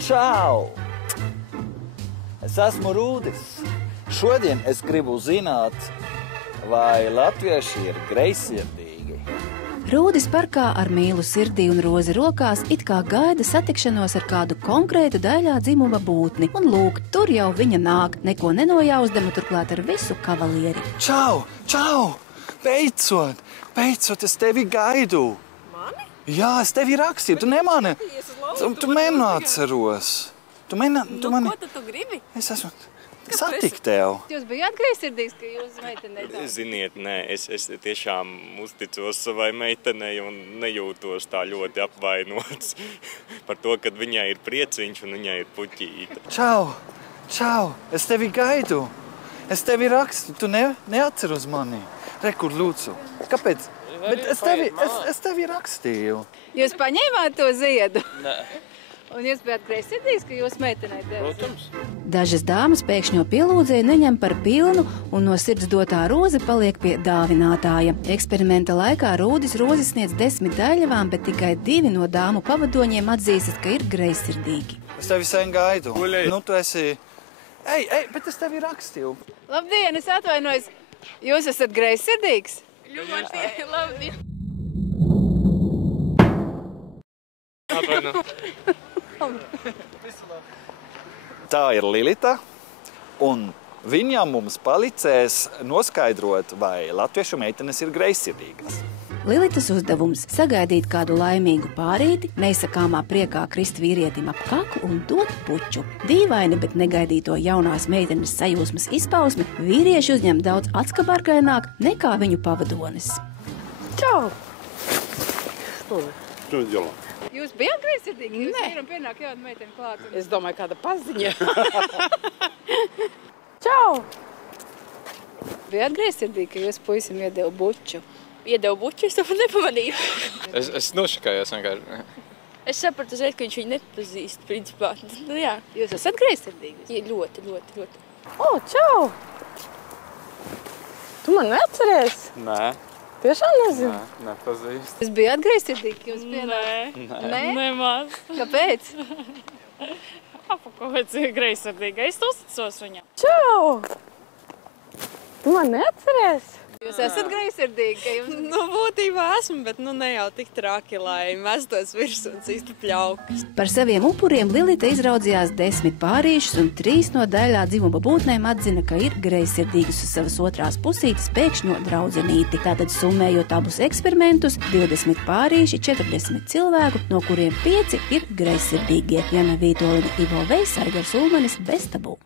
Čau! Es esmu Rūdis. Šodien es gribu zināt, vai latvieši ir greizsirdīgi. Rūdis parkā ar mīlu sirdī un rozi rokās it kā gaida satikšanos ar kādu konkrētu daļā dzimuma būtni. Un lūk, tur jau viņa nāk, neko nenojauzdama, turklāt ar visu kavalieri. Čau! Čau! Beidzot! Beidzot, es tevi gaidu! Mani? Jā, es tevi rakstīju, tu nemani. Tu mani atceros. Tu mani... Ko tu gribi? Es esmu satikt tev. Jūs bijāt greizsirdīgs, ka jūs meitenei tā? Ziniet, nē, es tiešām uzticos savai meitenei un nejūtos tā ļoti apvainots par to, kad viņai ir prieciņš un viņai ir puķīte. Čau! Čau! Es tevi gaidu. Es tevi rakstu. Tu neatceros mani. Rekur, lūdzu. Kāpēc? Bet es tevi rakstīju. Jūs paņēmāt to ziedu? Nē. Un jūs bijāt greizsirdīgs, ka jūs meitenei devis? Protams. Dažas dāmas pēkšņo pielūdzēju neņem par pilnu un no sirds dotā roze paliek pie dāvinātāja. Eksperimenta laikā Rūdis rozes sniedz 10 daļavām, bet tikai 2 no dāmu pavadoņiem atzīstas, ka ir greizsirdīgi. Es tevi sen gaidu. Guļai. Nu, tu esi... Ej, bet es tevi rakstīju. Labdien, es atvainojos. Jūs esat greizsirdīgs? Ļoti labi. Atvaino. Tā ir Lilita, un viņa mums palicēs noskaidrot, vai latviešu meitenes ir greizsirdīgas. Lilitas uzdevums – sagaidīt kādu laimīgu pārīti, neizsakāmā priekā krist vīrietim ap kaklu un dot puču. Dīvaini, bet negaidīto jaunās meitenes sajūsmas izpausmi vīrieši uzņem daudz atskabargaināk nekā viņu pavadonis. Čau! Čau! Jūs bijāt greizsirdīgi? Jūs vīram pienāk jauna meitene klāt. Es domāju, kāda paziņa. Čau! Bijāt greizsirdīgi, ka jūs puisim iedeva buču? Iedevu buču, es to nepamanīju. Es nošakājos vienkārši. Es sapratu uzreiz, ka viņš viņu nepazīst, principā. Nu, jā. Jūs esat greizsirdīgi? Ja, ļoti, ļoti, ļoti. O, čau! Tu man neatceries? Nē. Tiešām nezinu? Nē, nepazīst. Jūs bijāt greizsirdīgi, ka jūs pienāk? Nē? Nemaz. Kāpēc? Kāpēc ir greizsirdīga? Es uzticos viņam. Čau! Tu man neatceries? Jūs esat greizsirdīgi, ka jums... Nu, būtībā esmu, bet ne jau tik traki, lai mestos virsū un cīstu pļaukas. Par saviem upuriem Lilita izraudzījās 10 pārīšus un 3 no daļā dzimuma būtnēm atzina, ka ir greizsirdīgas uz savas otrās pusītes pēkšņo draudzenīti. Tātad summējot abus eksperimentus, 20 pārīši, 40 cilvēku, no kuriem 5 ir greizsirdīgie. Jana Vītolina, Ivo Vejs, Aigars Ulmanis, Bez tabū.